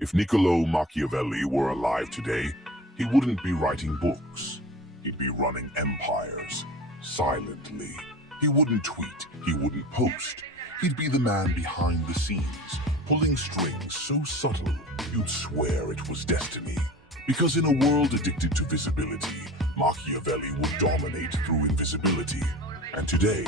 If Niccolo Machiavelli were alive today, he wouldn't be writing books. He'd be running empires, silently. He wouldn't tweet, he wouldn't post. He'd be the man behind the scenes, pulling strings so subtle you'd swear it was destiny. Because in a world addicted to visibility, Machiavelli would dominate through invisibility. And today,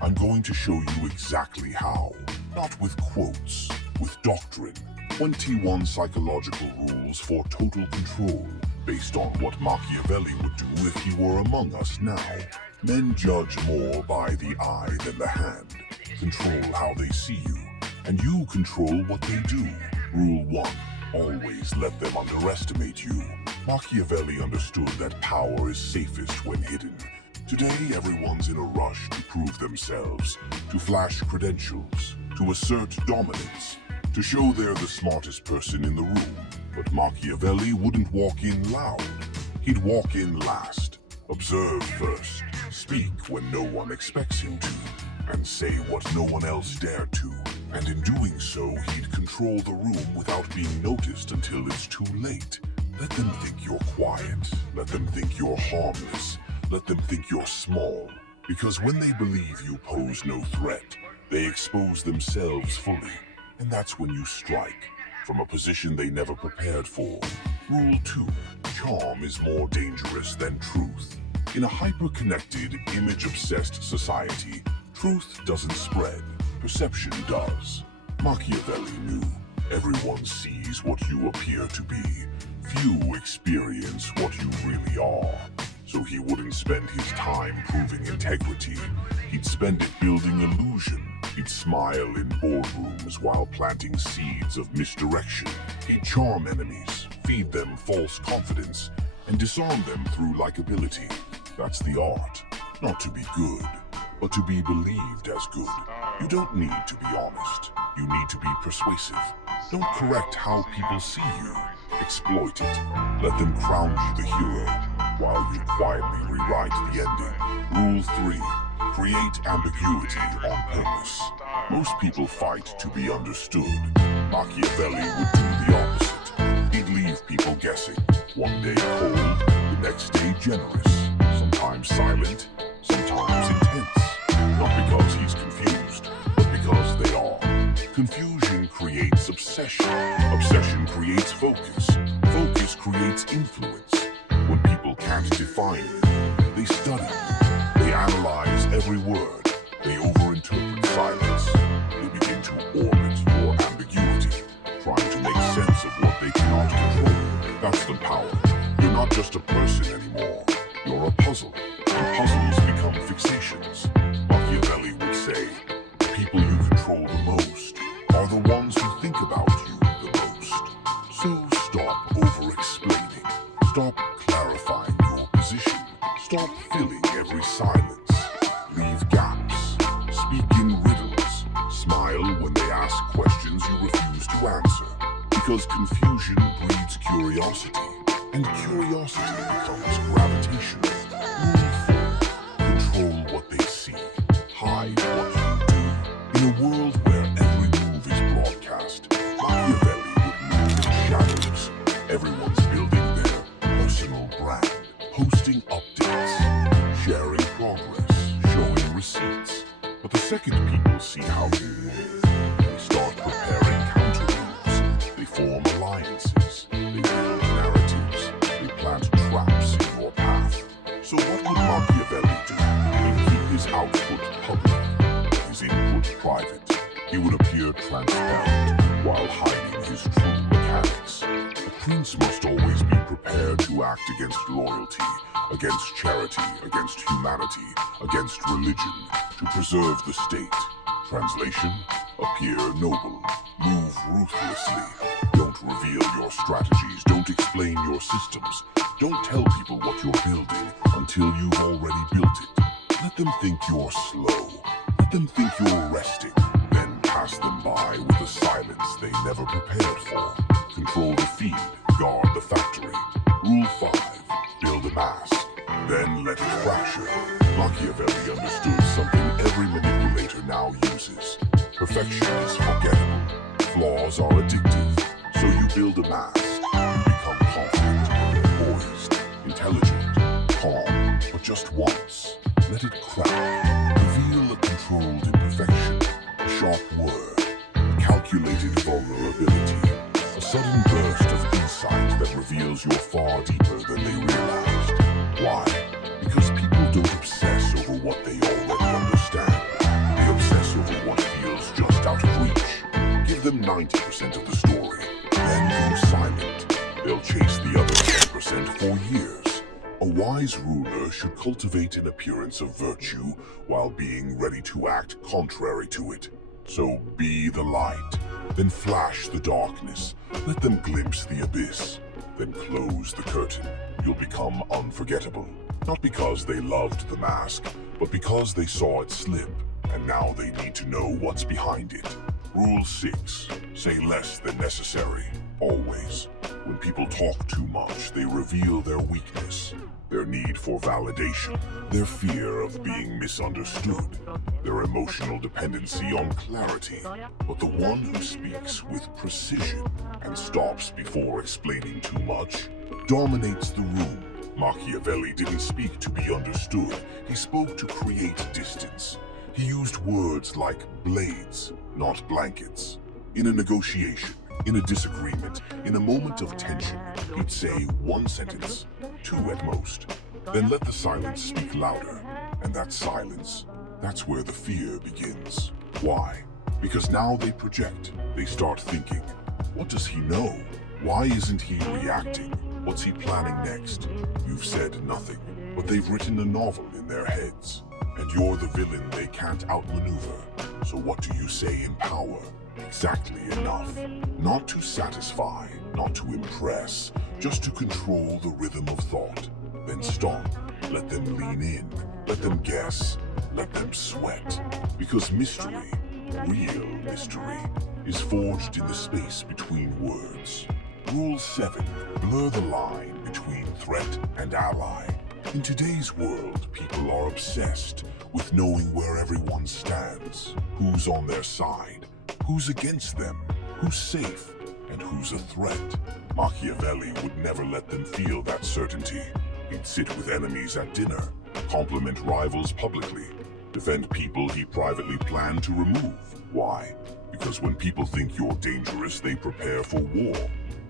I'm going to show you exactly how. Not with quotes, with doctrine. 21 psychological rules for total control, based on what Machiavelli would do if he were among us now. Men judge more by the eye than the hand. Control how they see you, and you control what they do. Rule 1. Always let them underestimate you. Machiavelli understood that power is safest when hidden. Today, everyone's in a rush to prove themselves, to flash credentials, to assert dominance, to show they're the smartest person in the room. But Machiavelli wouldn't walk in loud. He'd walk in last. Observe first. Speak when no one expects him to. And say what no one else dared to. And in doing so, he'd control the room without being noticed until it's too late. Let them think you're quiet. Let them think you're harmless. Let them think you're small. Because when they believe you pose no threat, they expose themselves fully. And that's when you strike, from a position they never prepared for. Rule 2. Charm is more dangerous than truth. In a hyper-connected, image-obsessed society, truth doesn't spread, perception does. Machiavelli knew everyone sees what you appear to be. Few experience what you really are. So he wouldn't spend his time proving integrity. He'd spend it building illusion. He'd smile in boardrooms while planting seeds of misdirection. He'd charm enemies, feed them false confidence, and disarm them through likability. That's the art. Not to be good, but to be believed as good. You don't need to be honest. You need to be persuasive. Don't correct how people see you. Exploit it. Let them crown you the hero, while you quietly rewrite the ending. Rule 3. Create ambiguity on purpose. Most people fight to be understood. Machiavelli would do the opposite. He'd leave people guessing. One day cold, the next day generous. Sometimes silent, sometimes intense. Not because he's confused, but because they are. Confusion creates obsession. Obsession creates focus. Focus creates influence. When people can't define it, they study. They analyze every word. They overinterpret silence. They begin to orbit your ambiguity, trying to make sense of what they cannot control. That's the power. You're not just a person anymore. You're a puzzle. And puzzles become fixations. Machiavelli would say, the people you control the most are the ones who think about you the most. So stop over-explaining. Stop clarifying your position. Stop filling every silence. Leave gaps. Speak in riddles. Smile when they ask questions you refuse to answer. Because confusion breeds curiosity, and curiosity becomes gravitational. Rule 4. Control what they see. Hide what you do. In a world where every move is broadcast, Machiavelli would move in shadows. Everyone's building their personal brand, posting updates, sharing progress, showing receipts. But the second people see how you move, they start preparing counter moves. They form alliances. They build narratives. They plant traps in your path. So what would Machiavelli do? He'd keep his output public, his input private. He would appear transparent while hiding his true mechanics. A prince must always be prepared to act against loyalty, against charity, against humanity, against religion, to preserve the state. Translation: appear noble, move ruthlessly. Don't reveal your strategies, don't explain your systems. Don't tell people what you're building until you've already built it. Let them think you're slow. Let them think you're resting. Then pass them by with a silence they never prepared for. Control the feed, guard the factory. Rule 5. Build a mask. Then let it fracture. Machiavelli understood something every manipulator now uses. Perfection is forgettable. Flaws are addictive. So you build a mask, become confident, poised, intelligent, calm, but just once. Let it crack. Reveal a controlled imperfection, a sharp word, a calculated vulnerability, a sudden burst of insight that reveals you're far deeper than they realized. Why? Because people don't obsess over what they already understand. They obsess over what feels just out of reach. Give them 90% of the story, then go silent. They'll chase the other 10% for years. A wise ruler should cultivate an appearance of virtue while being ready to act contrary to it. So be the light, then flash the darkness. Let them glimpse the abyss, then close the curtain. You'll become unforgettable. Not because they loved the mask, but because they saw it slip, and now they need to know what's behind it. Rule 6. Say less than necessary. Always. When people talk too much, they reveal their weakness, their need for validation, their fear of being misunderstood, their emotional dependency on clarity. But the one who speaks with precision and stops before explaining too much dominates the room. Machiavelli didn't speak to be understood. He spoke to create distance. He used words like blades, not blankets. In a negotiation, in a disagreement, in a moment of tension, he'd say one sentence, 2 at most. Then let the silence speak louder. And that silence, that's where the fear begins. Why? Because now they project. They start thinking, what does he know? Why isn't he reacting? What's he planning next? You've said nothing, but they've written a novel in their heads. And you're the villain they can't outmaneuver. So what do you say in power? Exactly enough. Not to satisfy, not to impress, just to control the rhythm of thought. Then stop. Let them lean in. Let them guess. Let them sweat. Because mystery, real mystery, is forged in the space between words. Rule 7. Blur the line between threat and ally. In today's world, people are obsessed with knowing where everyone stands, who's on their side, who's against them, who's safe, and who's a threat. Machiavelli would never let them feel that certainty. He'd sit with enemies at dinner, compliment rivals publicly, defend people he privately planned to remove. Why? Because when people think you're dangerous, they prepare for war.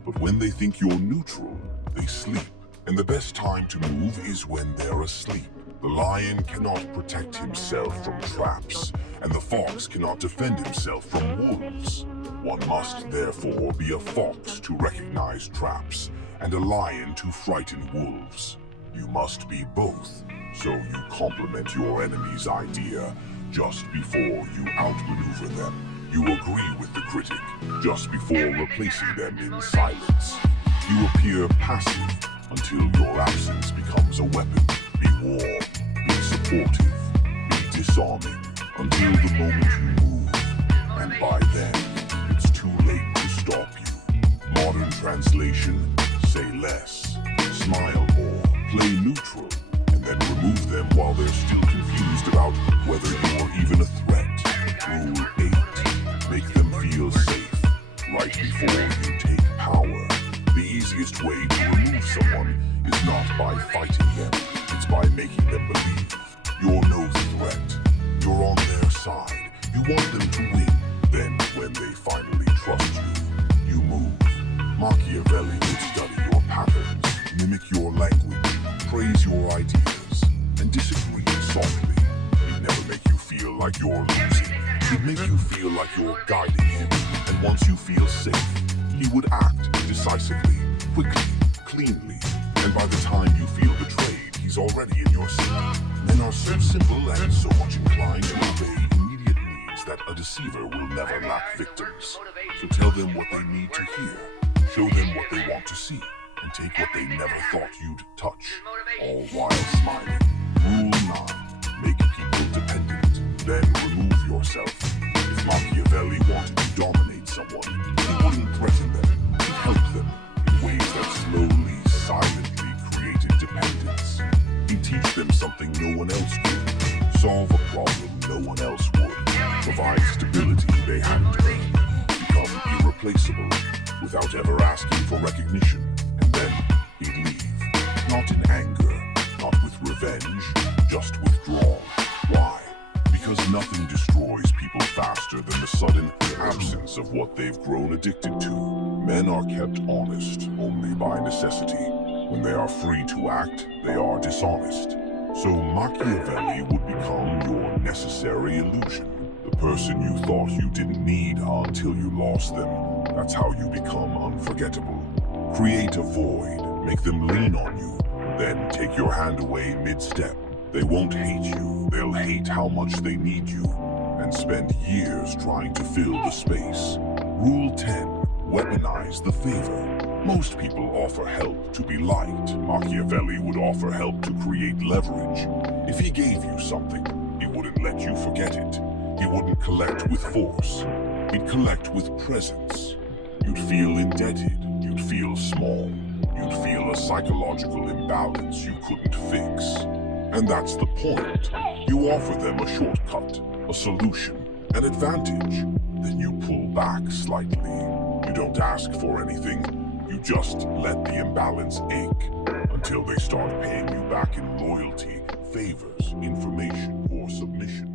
But when they think you're neutral, they sleep. And the best time to move is when they're asleep. The lion cannot protect himself from traps, and the fox cannot defend himself from wolves. One must therefore be a fox to recognize traps, and a lion to frighten wolves. You must be both, so you complement your enemy's idea just before you outmaneuver them. You agree with the critic just before replacing them in silence. You appear passive until your absence becomes a weapon. Be warm, be supportive, be disarming, until the moment you move, and by then, it's too late to stop you. Modern translation, say less, smile more, play neutral, and then remove them while they're still confused about whether you're even a threat. Rule 8, make them feel safe, right before you take power. The easiest way to remove someone is not by fighting them, it's by making them believe you're no threat. You're on their side. You want them to win. Then, when they finally trust you, you move. Machiavelli would study your patterns, mimic your language, praise your ideas, and disagree softly. He'd never make you feel like you're losing. He'd make you feel like you're guiding him. And once you feel safe, he would act decisively, quickly, cleanly, and by the time you feel betrayed, he's already in your seat. Men are so simple and so much inclined to obey immediate needs that a deceiver will never lack victims. So tell them what they need to hear, show them what they want to see, and take what they never thought you'd touch, all while smiling. Rule 9. Make people dependent, then remove yourself. If Machiavelli wanted to dominate someone, he wouldn't threaten them, he'd help them in ways that slowly, silently created dependence. He'd teach them something no one else could, solve a problem no one else would, provide stability they hadn't earned, become irreplaceable. Without without ever asking for recognition, and then he'd leave. Not in anger, not with revenge, just withdrawal. Why? Because nothing destroys people faster than the sudden absence of what they've grown addicted to. Men are kept honest only by necessity. When they are free to act, they are dishonest. So Machiavelli would become your necessary illusion. The person you thought you didn't need until you lost them. That's how you become unforgettable. Create a void, make them lean on you, then take your hand away mid-step. They won't hate you, they'll hate how much they need you, and spend years trying to fill the space. Rule 10. Weaponize the favor. Most people offer help to be liked. Machiavelli would offer help to create leverage. If he gave you something, he wouldn't let you forget it. He wouldn't collect with force. He'd collect with presence. You'd feel indebted. You'd feel small. You'd feel a psychological imbalance you couldn't fix. And that's the point. You offer them a shortcut, a solution, an advantage. Then you pull back slightly. You don't ask for anything. You just let the imbalance ache until they start paying you back in loyalty, favors, information, or submission.